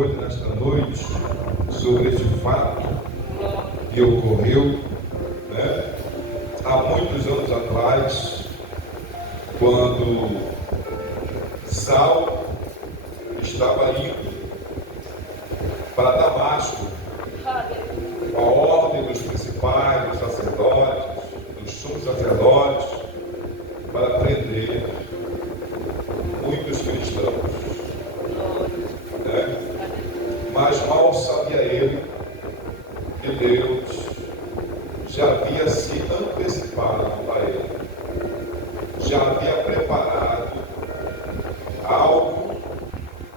coisa nesta noite sobre este fato que ocorreu, né, há muitos anos atrás, quando Saulo estava indo para Damasco, a ordem dos principais, dos sacerdotes, dos sumos sacerdotes, para prender muitos cristãos, né? Mas mal sabia ele que Deus já havia se antecipado para ele, já havia preparado algo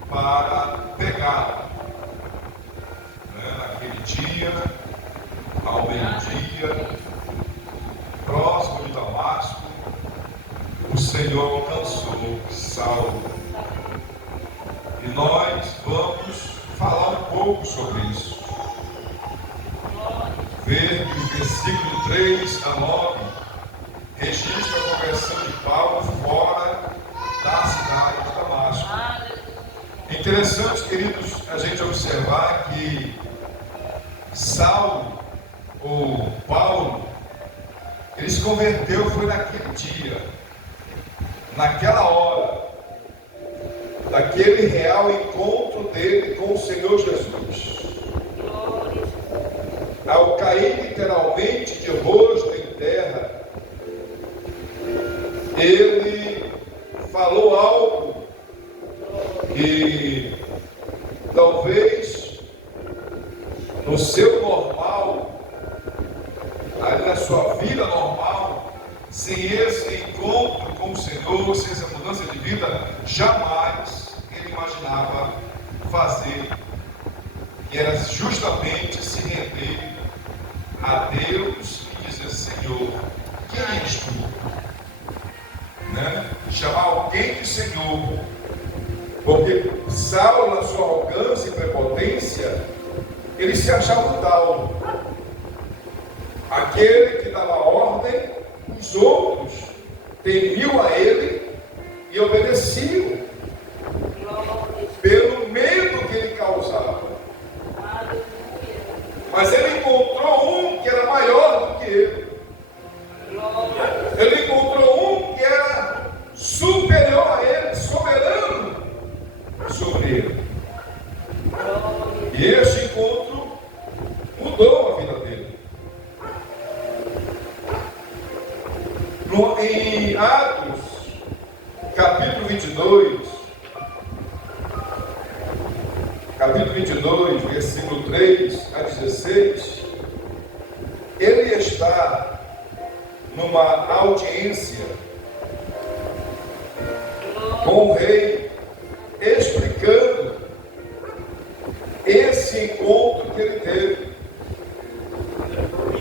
para pegar, né? Naquele dia, ao meio-dia, próximo de Damasco, o Senhor alcançou Saulo. E nós vamos falar um pouco sobre isso. Ver que o versículo 3 a 9 registra a conversão de Paulo fora da cidade de Damasco. É interessante, queridos, a gente observar que Saulo, ou Paulo, ele se converteu foi naquele dia, naquela hora, daquele real encontro dele com o Senhor Jesus. Ao cair literalmente de rosto em terra, ele falou algo que talvez no seu normal, ali na sua vida normal, sem esse encontro com o Senhor, sem essa mudança de vida, jamais ele imaginava fazer. E era justamente se render a Deus e dizer: Senhor, quem és tu? Né? Chamar alguém de Senhor. Porque Saulo, na sua arrogância e prepotência, ele se achava tal. Aquele que dava ordem, os outros temiam a ele e obedeciam, pelo medo que ele causava. Mas ele encontrou um que era maior do que ele. Ele encontrou um que era superior a ele, soberano sobre ele. E este encontro mudou a vida dele. Em Atos, capítulo 22, versículo 3 a 16, ele está numa audiência com o rei, explicando esse encontro que ele teve.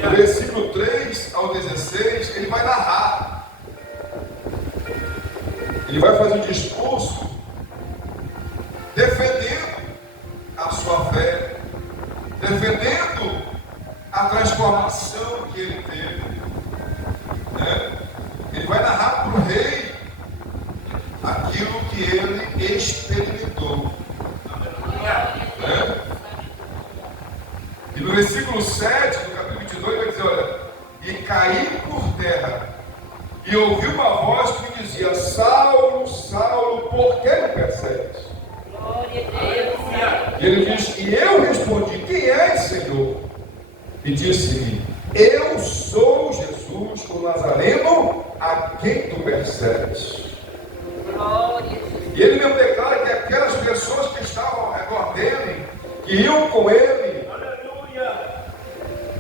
Do versículo 3 ao 16, ele vai narrar. Ele vai fazer um discurso defendendo a sua fé, defendendo a transformação que ele teve, né? Ele vai narrar para o rei aquilo que ele experimentou, né? E no versículo 7 do capítulo 22 vai dizer: olha, e caí por terra e ouvi uma voz que me dizia: Saulo, Saulo, por que me persegues? E ele diz: e eu respondi: quem és, Senhor? E disse-me: eu sou Jesus, o Nazareno, a quem tu persegues. E ele mesmo declara que aquelas pessoas que estavam ao redor dele, que iam com ele,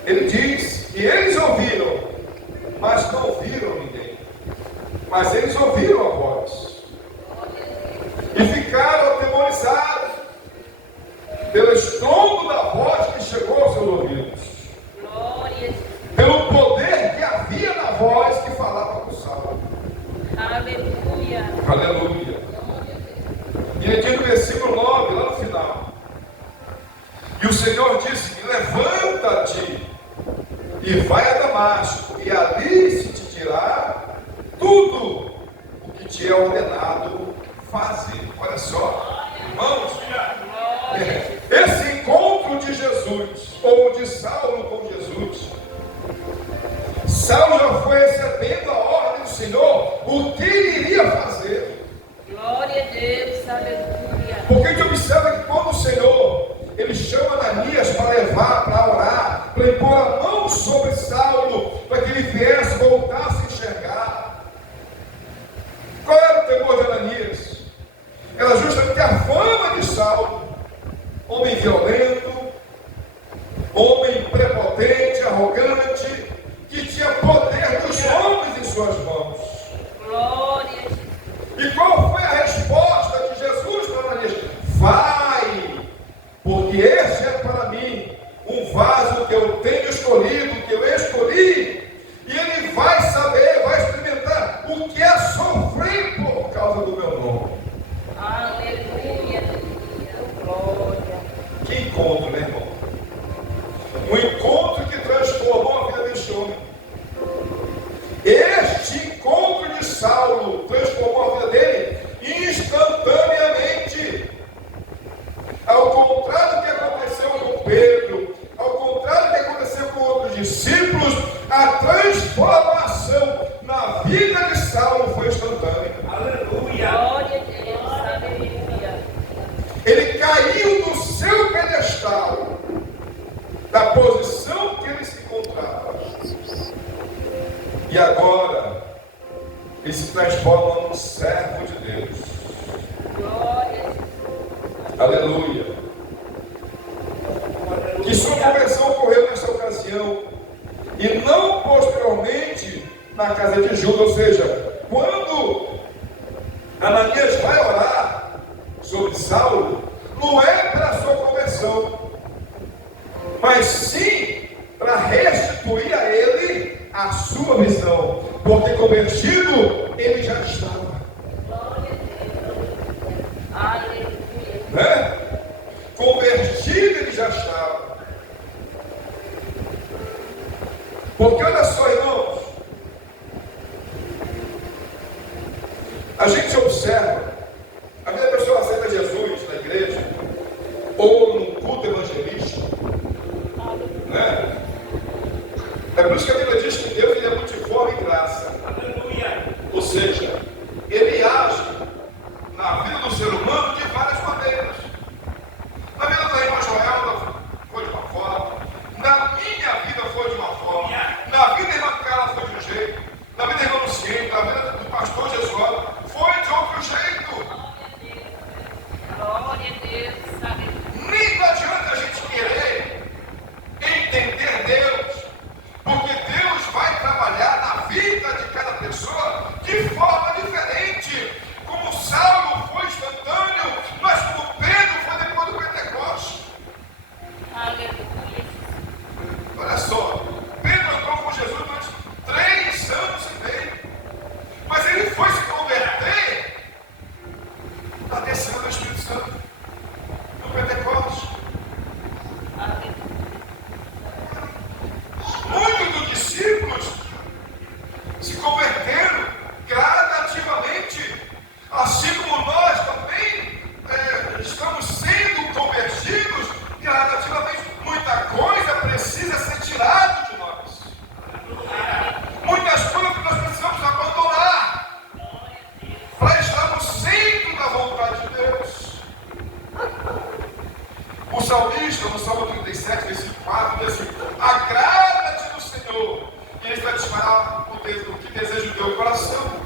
ele diz que eles ouviram, mas não viram ninguém. Mas eles ouviram a voz e ficaram atemorizados pelo estrondo da voz que chegou aos seus ouvidos, pelo poder que havia na voz que falava com Saulo. Aleluia. Aleluia. E ele diz no versículo 9, lá no final: e o Senhor disse-me: levanta-te e vai a Damasco, e ali se te dirá tudo o que te é ordenado fazer. Olha só, irmãos, Esse encontro de Jesus, ou de Saulo com Jesus, Saulo já foi recebendo a ordem do Senhor, o que ele iria fazer. Glória a Deus, aleluia. Porque a gente observa que quando o Senhor, ele chama Ananias para levar, para orar, para impor a mão sobre Saulo, para que ele viesse, voltasse a enxergar. Qual era o temor de Ananias? Era justamente a fama de Saulo, homem violento, homem prepotente, arrogante, que tinha poder dos homens em suas mãos. Glória a Deus. E qual foi a resposta de Jesus para Ananias? Vai, porque este é para mim um vaso que eu tenho escolhido, que eu escolhi, e ele vai saber, vai experimentar o que é sofrer por causa do meu nome. Aleluia. Glória. Que encontro, meu irmão? Um encontro que transformou a vida deste homem. Este encontro de Saulo transformou a vida dele instantaneamente. Ao contrário do que aconteceu com Pedro, ao contrário do que aconteceu com outros discípulos, a transformação na vida de Saulo foi instantânea. Aleluia. Glória a Deus, aleluia. Ele caiu do seu pedestal, da posição que ele se encontrava. E agora, ele se transforma num servo de Deus. Glória a Deus. Aleluia. Que sua conversão ocorreu nessa ocasião e não posteriormente na casa de Judas. Ou seja, quando Ananias vai orar sobre Saulo, não é para a sua conversão, mas sim para restituir a ele a sua visão, porque convertido ele já estava. Glória a Deus. Aleluia. Né? Convertido ele já estava. Porque olha só, irmãos, a gente observa, a vida da pessoa aceita Jesus na igreja, ou num culto evangelístico, né? É por isso que a Bíblia diz que Deus ele é multiforme em graça. Aleluia. Ou seja, ele age na vida do ser humano de várias maneiras. Na vida da irmã Joelma foi de uma forma, na minha vida foi de uma forma, na vida da irmã Carla foi de um jeito, na vida da irmã Luciene, na vida do pastor Jesualdo foi de outro jeito. Glória a Deus, aleluia. Nem adianta a gente querer entender Deus, porque Deus vai trabalhar na vida de cada pessoa de forma diferente. Como Saulo foi instantâneo, mas como Pedro foi depois do Pentecostes. Aleluia. Olha só, Pedro andou com Jesus durante 3 anos e meio, mas ele foi se converter na descida do Espírito Santo, no Pentecostes. Muitos dos discípulos se converteram gradativamente, assim como nós também estamos sendo convertidos gradativamente. Muita coisa precisa ser tirada de nós. Muitas coisas que nós precisamos abandonar para estarmos sempre na vontade de Deus. O salmista, no Salmo 37, versículo 4, diz assim: agrada-te do Senhor, e Ele satisfará o que deseja o teu coração.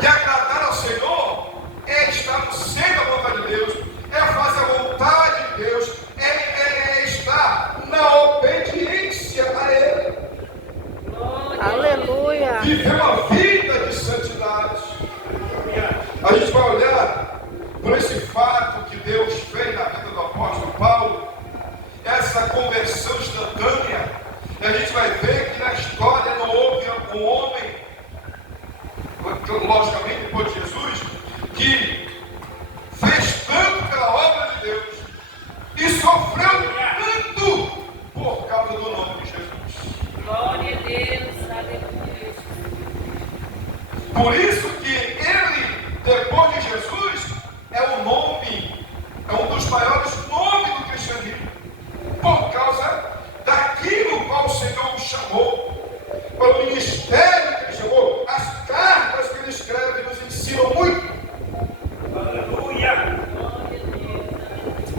E agradar ao Senhor é estar no centro da vontade de Deus, é fazer a vontade de Deus, é estar na obediência a Ele. Aleluia. Viver uma vida de santidade. A gente vai olhar por esse fato que Deus fez na vida do apóstolo Paulo, essa conversão instantânea, e a gente vai ver que na história não houve um homem, logicamente depois de Jesus, que fez tanto pela obra de Deus e sofreu tanto por causa do nome de Jesus. Glória a Deus, aleluia. Por isso que ele, depois de Jesus, é um dos maiores nomes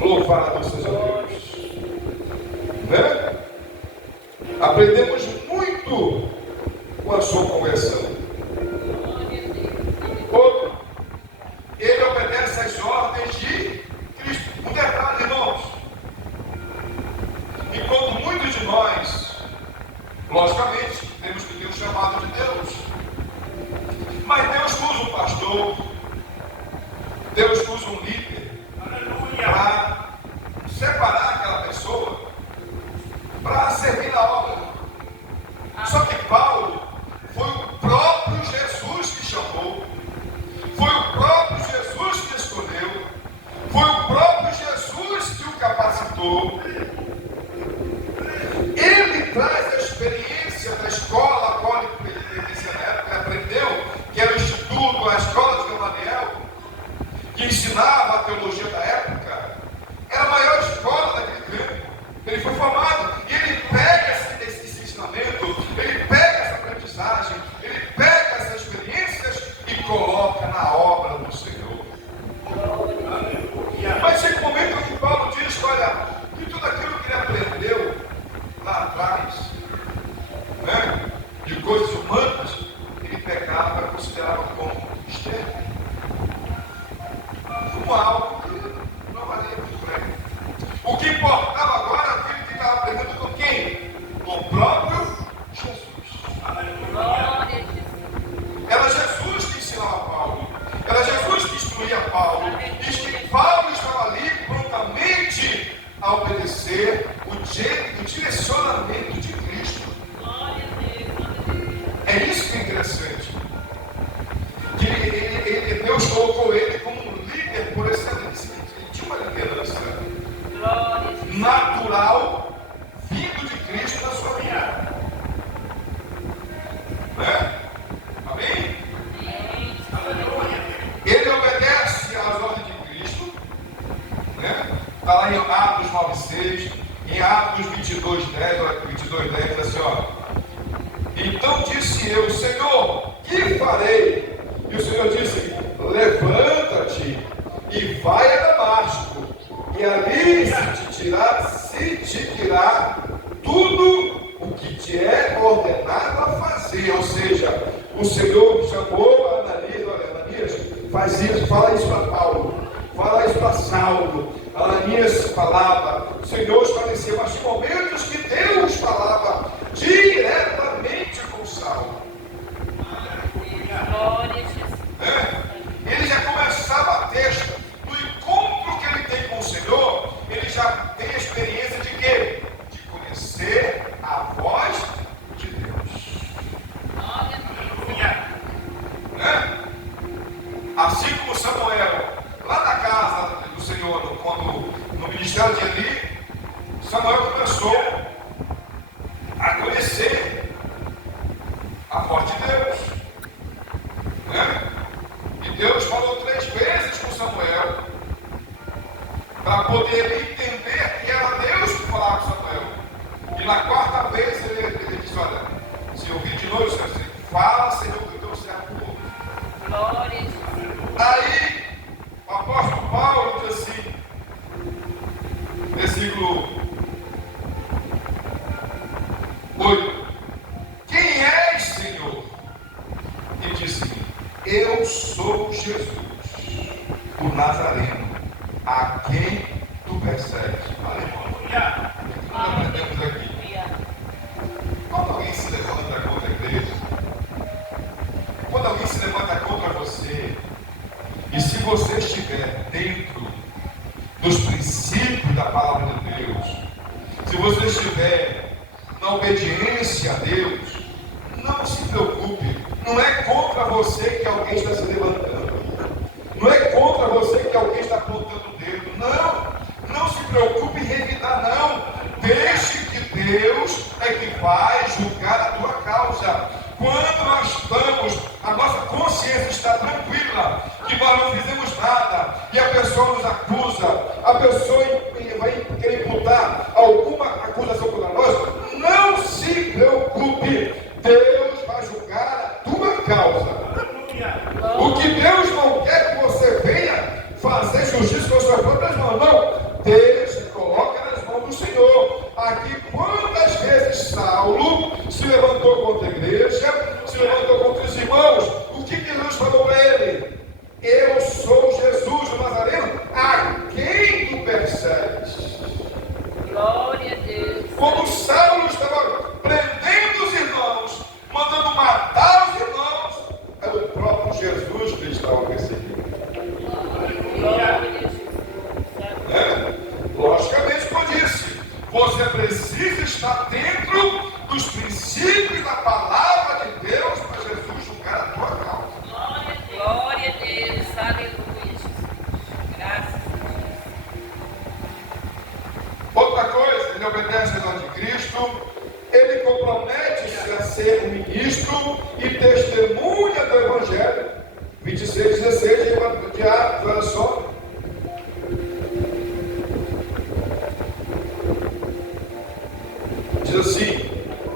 Louvado seja Deus. Né? Aprendemos muito com a sua conversão. Outro, ele obedece às ordens de Cristo. Um detalhe, irmãos. Enquanto muitos de nós, logicamente, temos que ter um chamado de Deus. Mas Deus usa um pastor, Deus usa um líder para separar aquela pessoa para servir na obra. Só que Paulo foi o próprio Jesus que chamou, foi o próprio Jesus que escolheu, foi o próprio Jesus que o capacitou. Ele traz a experiência da escola a qual ele aprendeu, que era o Instituto, a escola de Gamaliel, que ensinava a teologia da época. Era a maior escola daquele tempo. Ele foi formado e ele pega esse ensinamento, ele pega essa aprendizagem, ele pega essas experiências e coloca na obra do Senhor. Mas chega um momento em que Paulo diz, olha, de tudo aquilo que ele aprendeu lá atrás, né, de coisas humanas, ele pegava e considerava como externo, como algo que não valia muito para ele. O que importava agora é aquilo que estava aprendendo com quem? Com o próprio Jesus. Era Jesus que ensinava Paulo, era Jesus que instruía Paulo, diz que Paulo estava ali prontamente a obedecer o direcionamento de Cristo. É isso que é interessante. Que Deus colocou ele como um líder por excelência. Ele tinha uma liderança natural vindo de Cristo na sua vida. Né? Amém? Ele obedece às ordens de Cristo. Né? Está lá em Atos 9,6, em Atos 22,10, diz assim, ó. Então disse eu, Senhor, que farei? E o Senhor disse, levanta-te e vai a Damasco, e ali se te dirá tudo o que te é ordenado a fazer. Ou seja, o Senhor chamou Ananias, olha, Ananias, faz isso, fala isso para Paulo, fala isso para Saulo. Ananias falava, o Senhor esclarecia, mas tinha momentos que Deus falava diretamente com Saulo. Ele já começava a ter, no encontro que ele tem com o Senhor, ele já tem a experiência de quê? De conhecer a voz de Deus. Né? Assim como Samuel, lá na casa do Senhor, quando no ministério de Eli, Samuel começou a conhecer a voz de Deus. Né? E Deus falou 3 vezes com Samuel para poder entender que era Deus que falava com Samuel. E na 4ª vez ele disse, olha, se eu vir de novo, Senhor, fala, Senhor, que o teu servo ouve. Glória a Deus. Aí o apóstolo Paulo diz assim, versículo 8: quem és, Senhor? E disse, eu sou Jesus, o Nazareno, a quem tu persegues. Aleluia! O que nós aprendemos aqui? Quando alguém se levanta contra a igreja, quando alguém se levanta contra você, e se você estiver dentro dos princípios da palavra de Deus, se você estiver na obediência a Deus, não se preocupe. Não é contra você que alguém está se levantando. Não é contra você que alguém está apontando o dedo. Não se preocupe em revidar, não. Deixe que Deus é que vai julgar a tua causa. Quando nós estamos, a nossa consciência está tranquila, que nós não fizemos nada, e a pessoa nos acusa, a pessoa vai querer imputar alguma acusação contra nós, não se preocupe, Deus vai julgar a tua causa. O que Deus não quer que você venha fazer justiça com as suas próprias mãos, não. Deus está dentro dos princípios da palavra de Deus para Jesus julgar a tua causa. Glória a Deus. Aleluia, Jesus. Graças a Deus. Outra coisa, ele obedece ao de Cristo, ele compromete-se a ser um ministro e testemunha do Evangelho. 26:16 de Atos, olha só. Diz assim: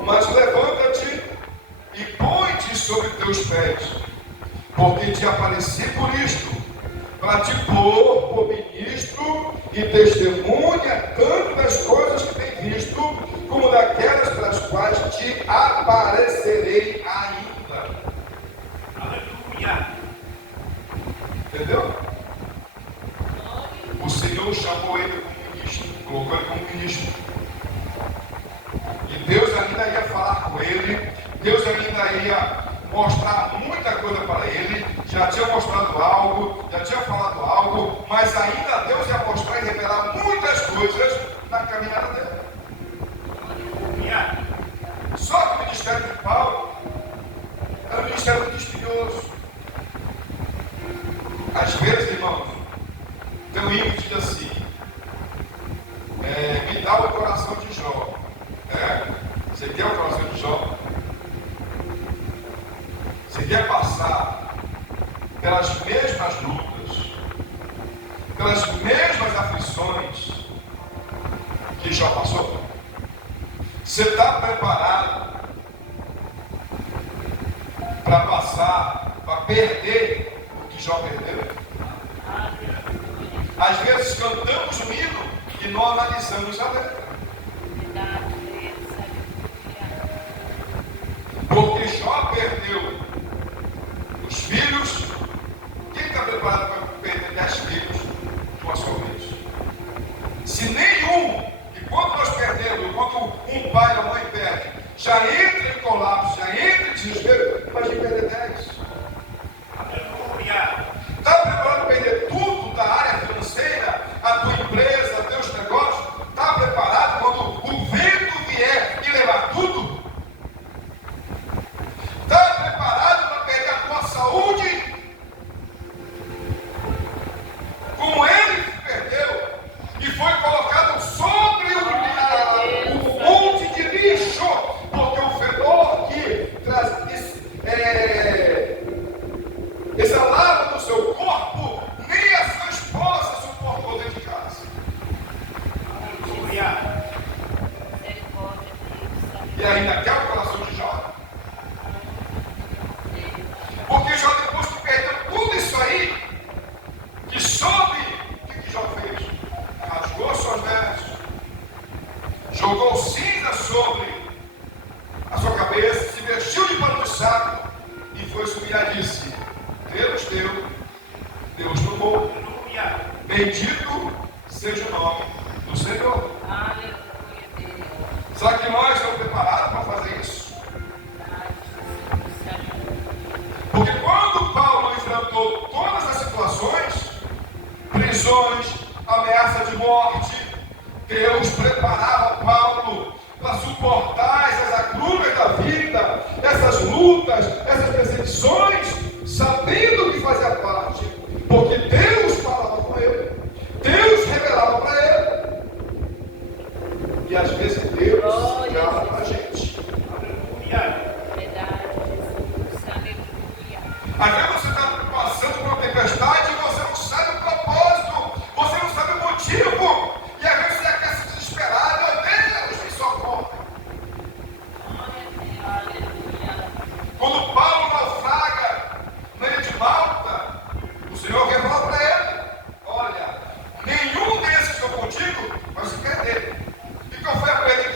mas levanta-te e põe-te sobre teus pés, porque te apareci por isto, para te pôr por ministro e testemunha tanto das coisas que tem visto, como daquelas pelas quais te aparecerei ainda. Aleluia. Entendeu? O Senhor chamou ele como ministro, colocou ele como ministro. E Deus ainda ia falar com ele, Deus ainda ia mostrar muita coisa para ele, já tinha mostrado algo, já tinha falado algo, mas ainda Deus ia mostrar e revelar muitas coisas na caminhada dele. Só que o ministério de Paulo era um ministério muito espinhoso. Às vezes, irmãos, tem um hino que diz assim: me dá o coração de Jó. Você quer o coração de Jó? Você quer passar pelas mesmas lutas, pelas mesmas aflições que Jó passou? Você está preparado para passar, para perder o que Jó perdeu? Às vezes cantamos um hino e não analisamos a letra. Porque Jó perdeu os filhos. Quem está preparado para perder 10 filhos de uma só vez? Se nenhum, e quando nós perdemos, quando um pai ou mãe perde, já entra em colapso, já entra em desespero, imagina perder 10. Aleluia. Está preparado para perder tudo da área financeira, a tua empresa, teus negócios? Está preparado quando o vento vier e levar tudo? Está preparado para perder a tua saúde? Como ele perdeu e foi colocado sobre um monte de lixo, porque o fedor que exalava do seu corpo, nem a sua esposa suportou dentro de casa. Aleluia. E ainda quer o coração de Jó? Porque Jó, depois que perdeu tudo isso aí, que soube o que Jó fez? Rasgou suas vestes, jogou cinza sobre a sua cabeça, se vestiu de pano de saco e foi subir e disse: Deus deu, Deus tomou. Aleluia. Bendito seja o nome do Senhor. Aleluia, Deus. Será que nós estamos preparados para fazer isso? Porque quando Paulo enfrentou todas as situações, prisões, ameaça de morte, Deus preparava Paulo para suportar essas agruras da vida, essas lutas, essas perseguições, sabendo que fazia parte, porque Deus falava com ele, Deus revelava para ele, e às vezes Deus fala para a gente. Aleluia. Verdade, Jesus. Aleluia. Às vezes você está passando por uma tempestade e você não sabe o propósito, você não sabe o motivo, e às vezes você quer se desesperar: meu Deus, me socorre. Aleluia. Quando Paulo naufraga na ilha de Malta, o Senhor revelou para ele: olha, nenhum desses que eu contigo vai se perder. E qual foi a perda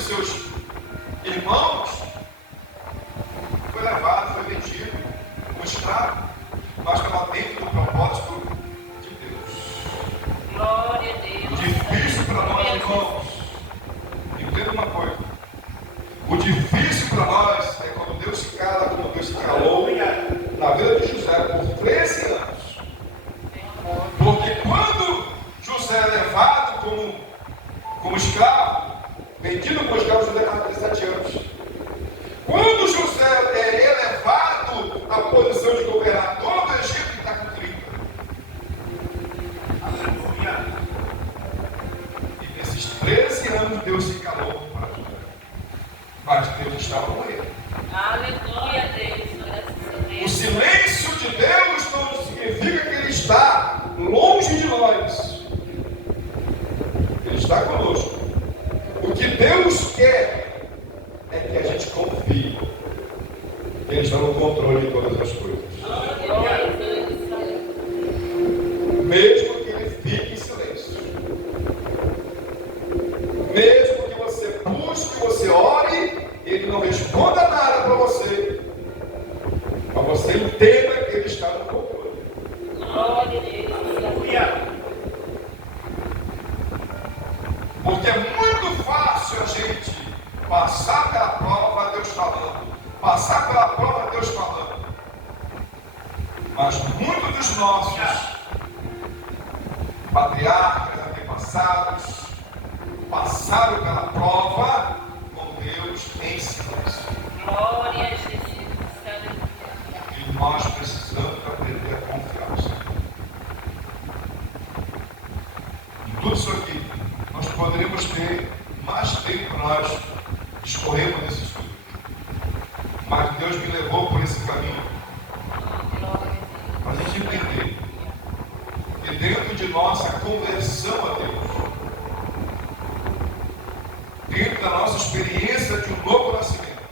dos seus irmãos, foi levado, foi vendido, como escravo, mas estava dentro do propósito de Deus. Glória a Deus. O difícil para nós, irmãos, entenda uma coisa: o difícil para nós é quando Deus se cala, como Deus se calou na vida de José por 13 anos. Porque quando José é levado como escravo, vendido como escravo, José estava com 17 anos. Quando José é elevado à posição de governador do Egito, ele está com 30. Aleluia. E nesses 13 anos Deus se calou para José. Mas Deus estava com ele. Aleluia, Deus. Graças a O Deus. silêncio de Deus não significa que Ele está longe de nós. Ele está conosco. O que Deus quer é que a gente confie que Ele está no controle de todas as coisas. Glória a Deus. Mesmo que Ele fique em silêncio. Mesmo que você busque, que você ore, Ele não responda nada para você. Mas você entenda que Ele está no controle. Glória a Deus. Aleluia. Porque é muito fácil a gente passar pela prova, Deus falando. Passar pela prova, Deus falando. Mas muitos dos nossos patriarcas, antepassados, passaram pela prova com Deus em silêncio. Glória a Jesus. E nós precisamos aprender a confiar no Senhor. Em tudo isso aqui, nós poderíamos ter mais tempo para nós escorrermos nesse estudo. Mas Deus me levou por esse caminho para a gente entender que dentro de nossa conversão a Deus, dentro da nossa experiência de um novo nascimento,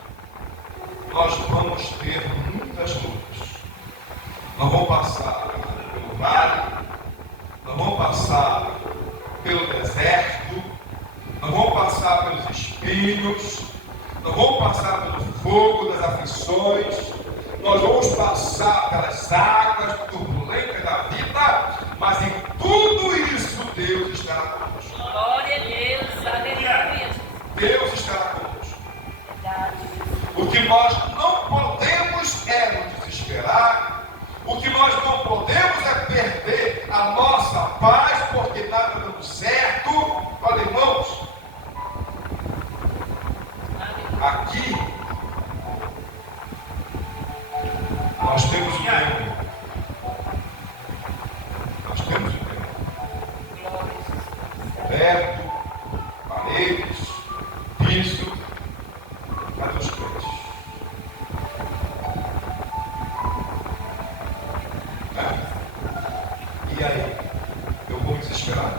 nós vamos ter muitas lutas. Nós vamos passar pelo vale, nós vamos passar pelo deserto, nós vamos passar pelos espinhos, nós vamos passar pelo fogo das aflições, nós vamos passar pelas águas turbulentas da vida, mas em tudo isso Deus estará conosco. Glória a Deus. Aleluia. Deus estará conosco. Verdade. O que nós não podemos é nos desesperar. O que nós não podemos é perder a nossa paz porque nada está dando certo. Olha, irmãos, aqui nós temos o tempo. Nós temos o tempo. Teto, paredes, piso. Cadê os crentes? E aí? Eu vou me desesperar?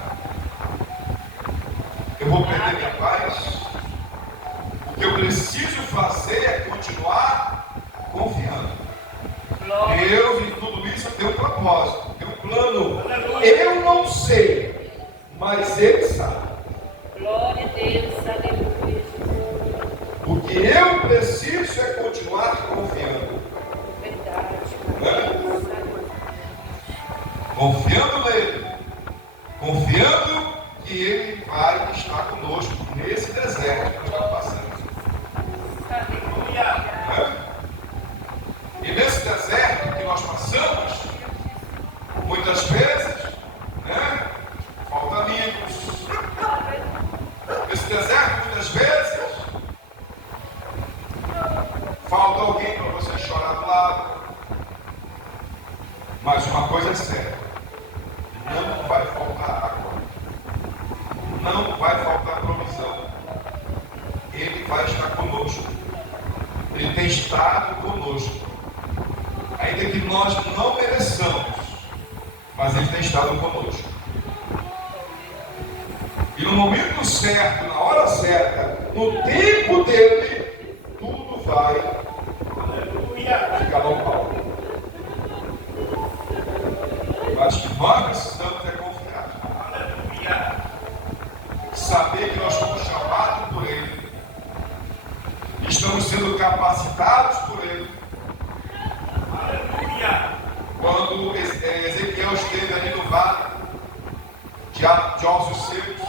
Eu vou perder minha paz? O que eu preciso fazer é continuar confiando. Glória. Deus, em tudo isso, tem um propósito, tem um plano. Eu não sei, mas Ele sabe. Glória a Deus. Aleluia. O que eu preciso é continuar confiando. Verdade. Confiando nele. Confiando que Ele vai estar conosco nesse deserto que nós estamos passando. E nesse deserto que nós passamos, muitas vezes, falta amigos. Nesse deserto, muitas vezes, falta alguém para você chorar do lado. Mas uma coisa é certa: não vai faltar água, não vai faltar provisão. Ele vai estar conosco. Ele tem estado conosco. Ainda que nós não mereçamos, mas Ele tem estado conosco. E no momento certo, na hora certa, no tempo dele, tudo vai ficar normal. Mas o que nós precisamos é confiar. Saber que nós fomos chamados por Ele capacitados por Ele. Aleluia. Quando Ezequiel esteve ali no vale de ossos secos,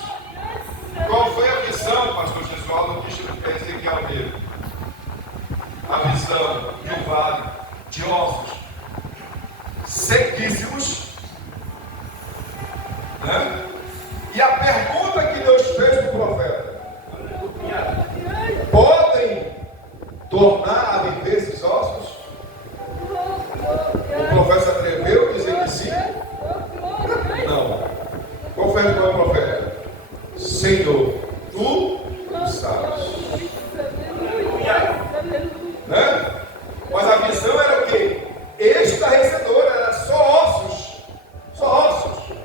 qual foi a visão, pastor Jesualdo, que Ezequiel teve? A visão de um vale de ossos sequíssimos, né? E a pergunta que Deus fez para o profeta: podem tornar a viver esses ossos? O profeta se atreveu a dizer que sim? Não. Qual foi a resposta do profeta? Senhor, tu sabes. Né? Mas a visão era o quê? Estarrecedora, era só ossos. Só ossos.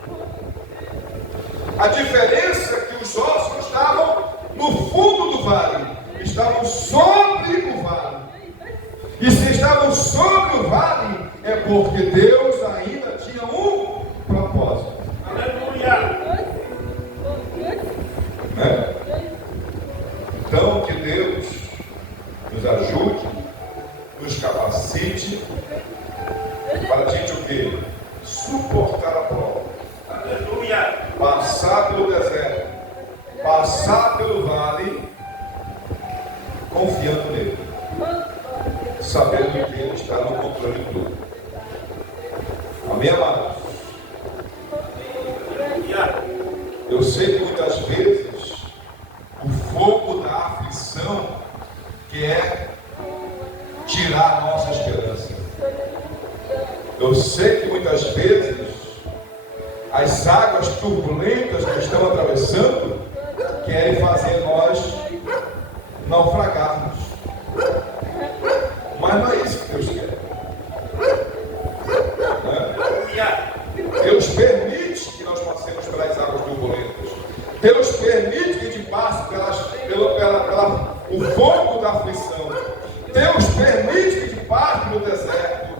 A diferença é que os ossos não estavam no fundo do vale, estavam sobre o vale. E se estavam sobre o vale, é porque Deus ainda tinha um propósito. Aleluia. Então, que Deus nos ajude, nos capacite para a gente o quê? Suportar a prova. Aleluia. Passar pelo deserto, passar pelo vale, confiando nele, sabendo que ele está no controle de tudo. Amém, amados? Eu sei que muitas vezes o fogo da aflição quer tirar a nossa esperança. Eu sei que muitas vezes as águas turbulentas que estão atravessando querem fazer nós naufragarmos. Mas não é isso que Deus quer. Deus permite que nós passemos pelas águas turbulentas. Deus permite que a gente passe pelo fogo da aflição. Deus permite que a gente passe pelo deserto.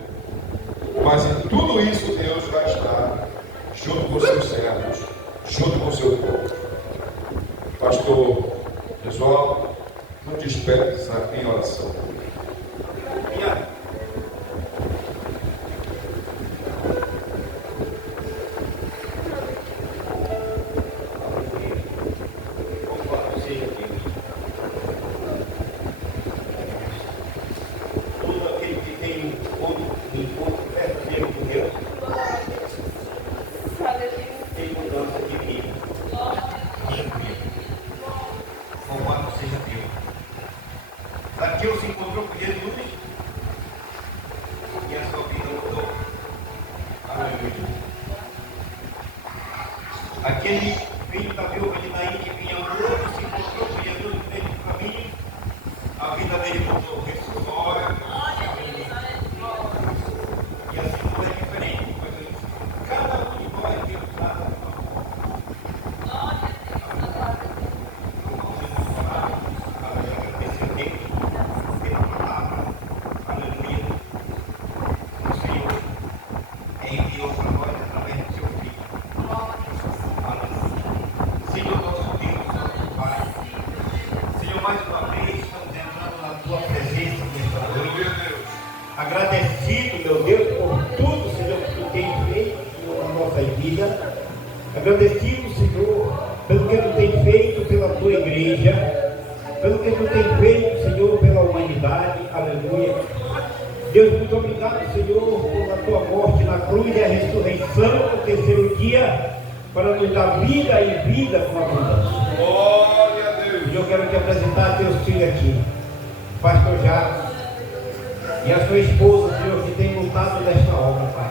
Mas em tudo isso Deus vai estar junto com os seus servos, junto com o seu povo. Pastor Jesualdo, não desperta em oração. Zaqueu se encontrou com Jesus e a sua vida mudou. Aleluia. Aquele filho da viúva de Naim que vinha morto se encontrou com Jesus no meio do caminho. A vida dele mudou, ressuscitou. E assim não é diferente. Cada um de nós tem um lado. Enviou para nós através do seu Filho. Senhor nosso Deus, nosso Pai. Senhor, mais uma vez estamos entrando na tua presença nesta noite. Agradecido, meu Deus, por tudo, Senhor, que tu tens feito, Senhor, na nossa vida. Agradecido, Senhor, pelo que tu tens feito pela tua igreja, pelo que tu tens feito, Senhor, pela humanidade. Aleluia. Deus, muito obrigado, Senhor, pela tua morte na cruz e a ressurreição no terceiro dia, para nos dar vida e vida com abundância. Glória a Deus. E eu quero te apresentar teus filhos aqui, Pastor Jacques e a sua esposa, Senhor, que tem lutado nesta obra, Pai.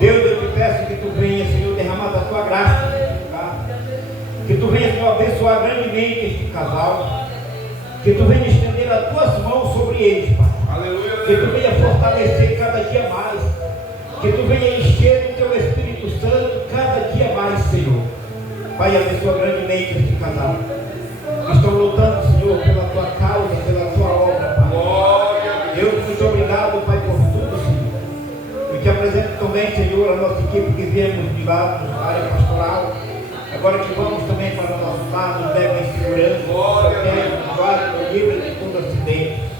Deus, eu te peço que tu venha, Senhor, derramar da tua graça, tá? Que tu venha, Senhor, abençoar grandemente este casal, que tu venha estender as tuas mãos sobre eles, Pai. Aleluia. Que tu venha fortalecer cada dia mais, que tu venha encher o teu Espírito Santo cada dia mais, Senhor. Pai, abençoa grandemente este casal. Estão lutando, Senhor, pela tua causa, pela tua obra, Pai. Deus, muito obrigado, Pai, por tudo, Senhor. Eu te apresento também, Senhor, a nossa equipe que viemos de lá, da área pastoral. Agora que vamos também para o nosso lado, nos leva em segurança, protege, guarda, nos livra de todo acidente.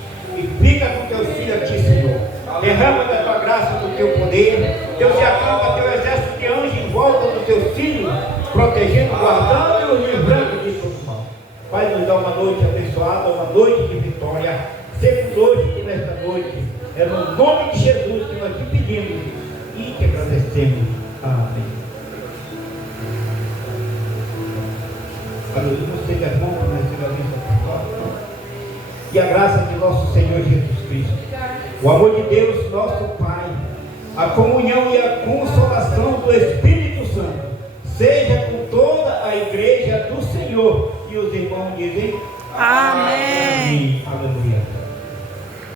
Derrama da tua graça, do teu poder. Deus, se acampa teu exército de anjos em volta dos teus filhos, protegendo, guardando e livrando de todo mal. Pai, nos dá uma noite abençoada, uma noite de vitória. Sempre hoje, nesta noite, é no nome de Jesus que nós te pedimos e te agradecemos. Amém. Aleluia, você que é bom para receber a bênção. E a graça de nosso Senhor Jesus Cristo, o amor de Deus, nosso Pai, a comunhão e a consolação do Espírito Santo, seja com toda a igreja do Senhor. E os irmãos dizem: Amém. Aleluia.